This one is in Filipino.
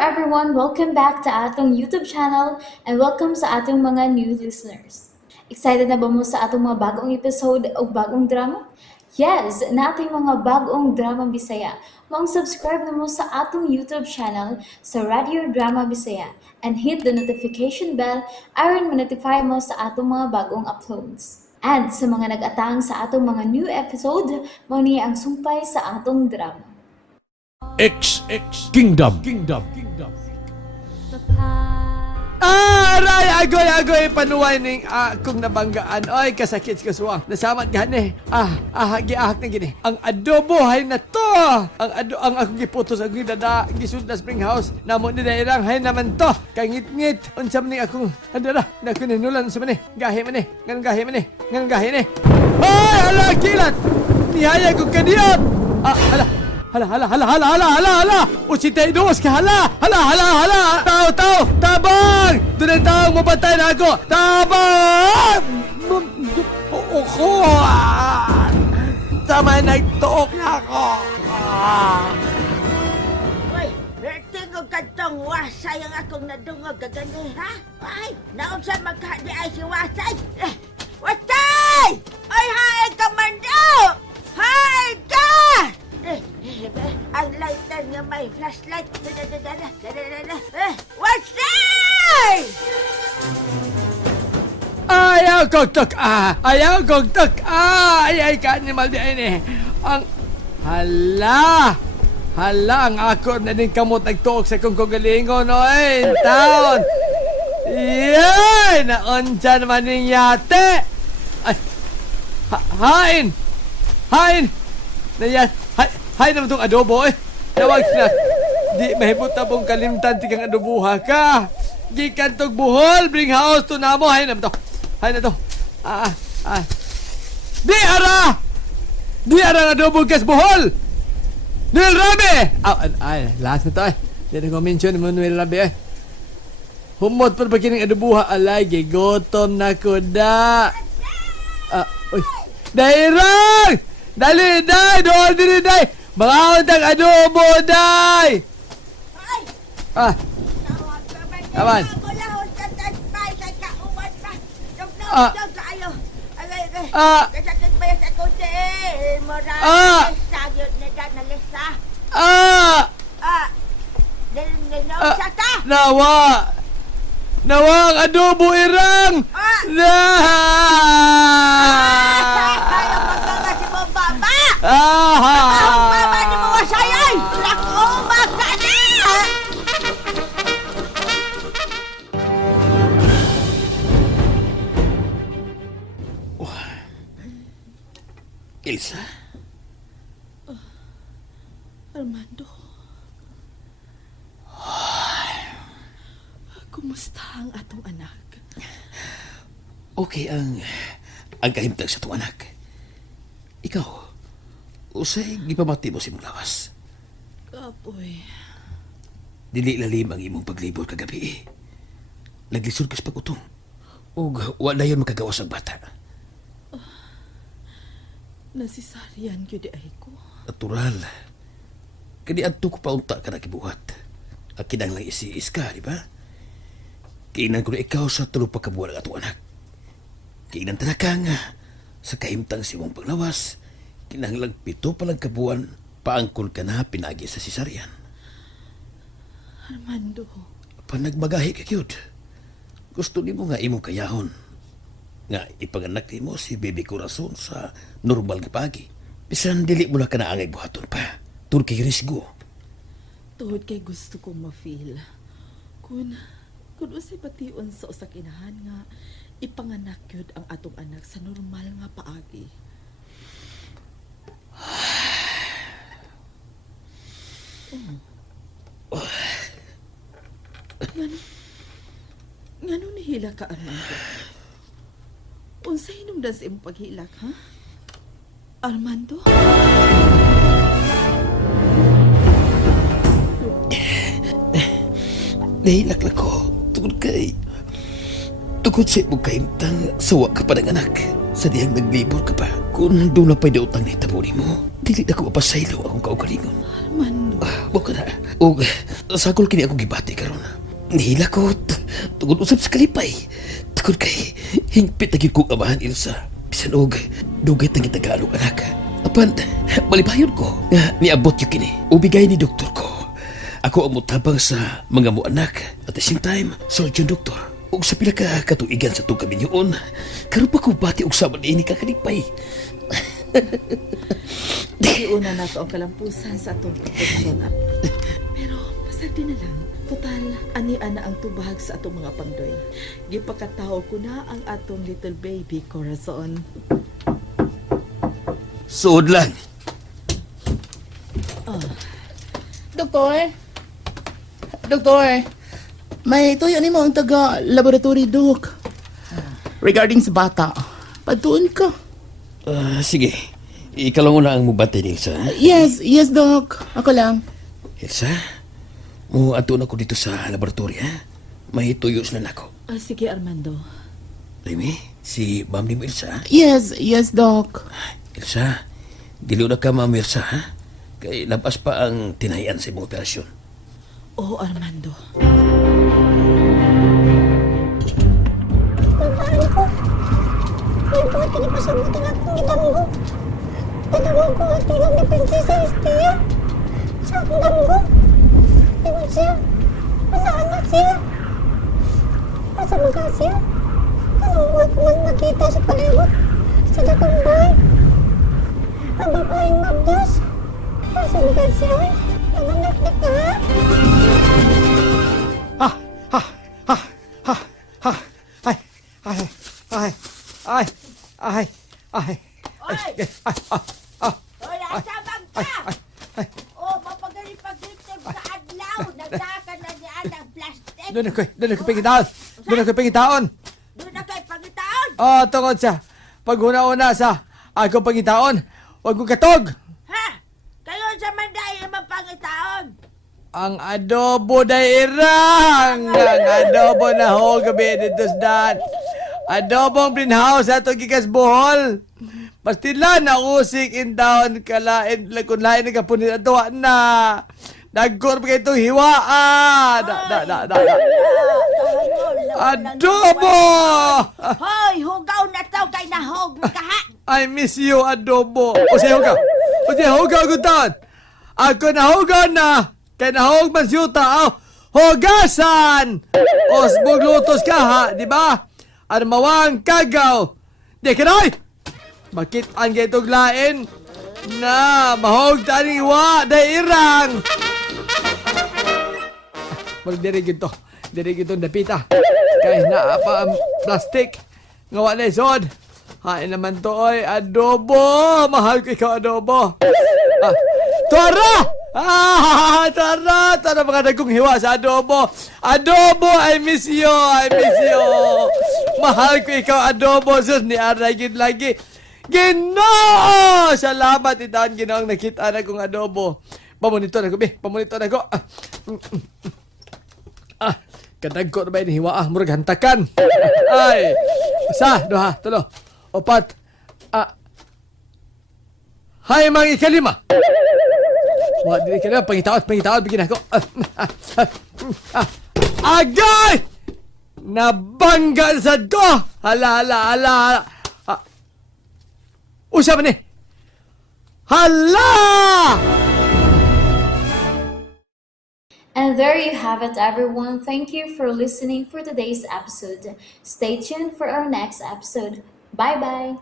everyone! Welcome back to atong YouTube channel and welcome sa atong mga new listeners. Excited na ba mo sa atong mga bagong episode o bagong drama? Yes, na ating mga bagong drama Bisaya. Subscribe na mo sa atong YouTube channel sa Radio Drama Bisaya and hit the notification bell aron ma-notify mo sa atong mga bagong uploads. And sa mga nag-atang sa atong mga new episode, mo niya ang sumpay sa atong drama. X Kingdom. Aray, agoy, panuway ning akong nabanggaan. Oy, kasakit sa kasuwang. Nasamat gani. Giahak na gini. Ang adobo hay na to. Ang akong giputos ang gidada gisud na spring house. Namo ni dairang hay naman to. Kangit-ngit unsa man ning akong adara. Na kuninulan sa man gahi man ngan gahi man ngan gahi ni. Hoy, ala kilat. Nihaya ko kadiot. Hala! Usitay dos ka, hala! Tao! Tabang! Doon ang taong mabantay na ako! Tabang! Tama na itook na ako! Uy, tingog ka tong wasay ang akong nadungog kagani, ha? Ay, naunsan magkadi ay si wasay! Wasay! Ay, hay, kamando! Hay ka! Ang lighter nga may flashlight. Wasay! Ayaw kong tok! Ay, ka-animal di ay ni! Ang... Hala! Ang ako na din kamot nagtuok sa kong kugalingon, oy! Taon! Yay! Naunsa naman yung yate! Ay! Hain! Hay naman itong adobo eh. Tawag na. Di mahibot na pong kalimtan tikang adobuha ka. Gikan tog buhol. Bring house to namo. Hay naman to. Di ara ang adobo kas buhol. Noel Rabe. Last na to eh. Di na ko mention mo Noel Rabe eh. Humot pa kining adobuha. Alay, gigotom na ko da. Uy. Dairang! Dali, day! Doon din, day! Mga untang adobo, day! Ay! Tawag ka ba? Aman. Ako lahon ka tasbay sa kauman pa. Dog kayo. Agay. Kasakit pa yan sa kunti eh. Moral. Sagyot na dyan na lista. Ninaw siya ka. Nawa ang adobo irang! Ang mama ni mga sayay! Nakuma ka na! Elsa? Armando. Kumusta ang atong anak? Okay ang kahimtang sa itong anak. Ikaw, usay gipamati mo si mong lawas. Kapoy. Dili lalim ang imong paglibot kagabi. Naglisod ka sa pagutong. O wala yun makagawas ang bata. Nasisaryan yun di ay ko. Natural. Kani adto ko paunta ka nakibuhat. Ang kinanglang isiis ka, di ba? Kainan ko na ikaw sa tulo pagkabuhan ng atong anak. Kainan talaga nga sa kahimtang si mong paglawas. Kinanglang 7 palang kabuhan paangkol ka na pinagi sa sisaryan. Armando. Panagmagahi ka cute. Gusto ni mo nga imong kayahon. Nga ipanganak ni mo si Baby Corazon sa normal nga pagi. Bisan dili mo na ka na angay buhaton pa. Tur kay risgo. Tuhod kay gusto kong ma-feel. Kung usay bation sa usakinahan nga, ipanganak yun ang atong anak sa normal nga paagi. Ngano nihila ka, Armando? Unsay hinungdan sa imong paghilak, ha? Armando? Nahilak ko. Tungkol sa imong kahimtang sawa ka pa ng anak. Sa diyang naglibor ka pa. Kung doon na pwede utang na itabo mo, dili na ko mapasaylo akong kaugalingon. Armando. Huwag ka na. O, sakol kini ako gibati karon. Nihila ko, tungod usap sa kalipay. Tungod kay, hingpit na kong amahan, Ilsa. Bisan og, dugay tangi Tagalog, anak. Apan, malibayon ko nga niabot yung kini. Ubigay ni doktor ko. Ako ang mutabang sa mga mo anak. At the same time, surgeon doktor. Ug sa pila ka katuigan sa itong kaminyoon, karon pa ko bati og saman ini ka kalipay. Iuna na to ang kalampusan sa atong proteksyon. Pero, pasagdi na lang. Total, ani ana ang tubag sa atong mga pangdoy. Gipakataw ko na ang atong little baby corazon. Suod lang. Doktor? Doktor? May tuyo ni mo ang taga-laboratory, Dok. Regarding sa bata, patuon ka. Sige, ikaw lang una ang mubati ni Ilsa. Ha? Yes, Dok. Ako lang. Ilsa, mo ato na ko dito sa laboratory, ha? May tuyo na nako. Sige, Armando. Remy, si ma'am ni mo Ilsa. Yes, Dok. Ilsa, dilo na ka ma'am Ilsa, ha? Kay labas pa ang tinayan sa imong operasyon. Oo, Armando. Pagkaan ko, may buhat kinipasabutan akong gidamgo. Padawag ko at tulong ni Prinsesa Estia sa akong damgo. Ingon siya, anak siya. Asa mga siya, anong huwag man nakita sa palibot sa dakong bahay. Ang babaeng mabdos, asa mga siya, nanganak na ka. Ay. Oy, asa bang ka? Oh, mapagaling-paglictim sa adlaw. Nagdaka na niya ng plastic. Doon ako pangitaon. Doon na kay pangitaon. Oh, tungod sa paghuna-una sa ako pangitaon. Huwag ko katog. Ha? Kayo sa manday ang mapangitaon. Ang adobo na irang. Ang adobo na ho gabi dito sa daan. Adobong greenhouse ato gikas Bohol. Pastila na usik in down kalain kun lain nga punit ato na. Dagkor pa itong hiwaan. Adobo! Hoy, hugaw na to kay nahog mo ka ha. I miss you, adobo. O siya hugaw. Gutan. Ako nahugaw na. Kaya nahog man siyuta. Hugasan! Osbog lutos ka ha, di ba? Armawang kagaw. Di kanay! Bakit ang gaitog lain na mahog taning wa dairang? Magdirigid to. Dirigid to dapita. Kaya na pa ang plastic. Ngawa na isod. Hain naman to oy. Adobo. Mahal ko ikaw adobo. Tuara! Tara mga dagkong hiwa sa adobo. Adobo, I miss you. Mahal ko ikaw adobo. Sus, ni Aragin lagi. Ginoo! Salamat itaan ginoong nakita na kong adobo. Pamonitor ako, be. Pamonitor ako. Kadagko na ba yung hiwa? Murag hantakan. Ay. Isa, duha, tulo, opat. Hay, mga ikalima. Wah, dili ka na. Pangitaon, bigyan ako. Agay! Nabangga sa do! Hala. Usa man eh! Hala! And there you have it, everyone. Thank you for listening for today's episode. Stay tuned for our next episode. Bye-bye.